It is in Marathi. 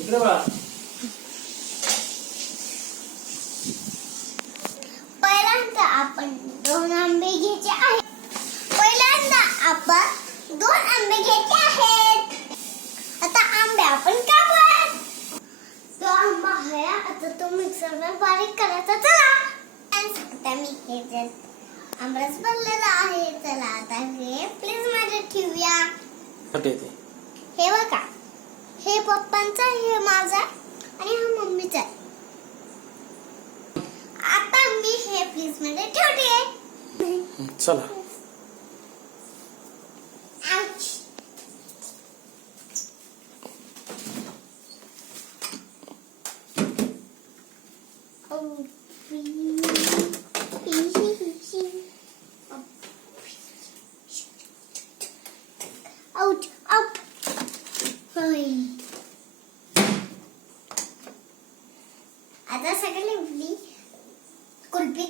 इकडे बघा. पहिल्यांदा आपण 2 आंबे घ्यायचे आहेत. आता आंबे आपण कापूया. तो आंबा आहे आता तो मिक्सरवर बारीक करायचा. चला आता मी हे आंबरस बनलेला आहे. चला आता हे फ्रीज मध्ये ठेवूया. हे बघा, हे पप्पांचा, हे माझा आणि हा मम्मीचा. आता मी हे फ्रीज मध्ये ठेवते. चला. Out, up. आता सगळी कुल्फी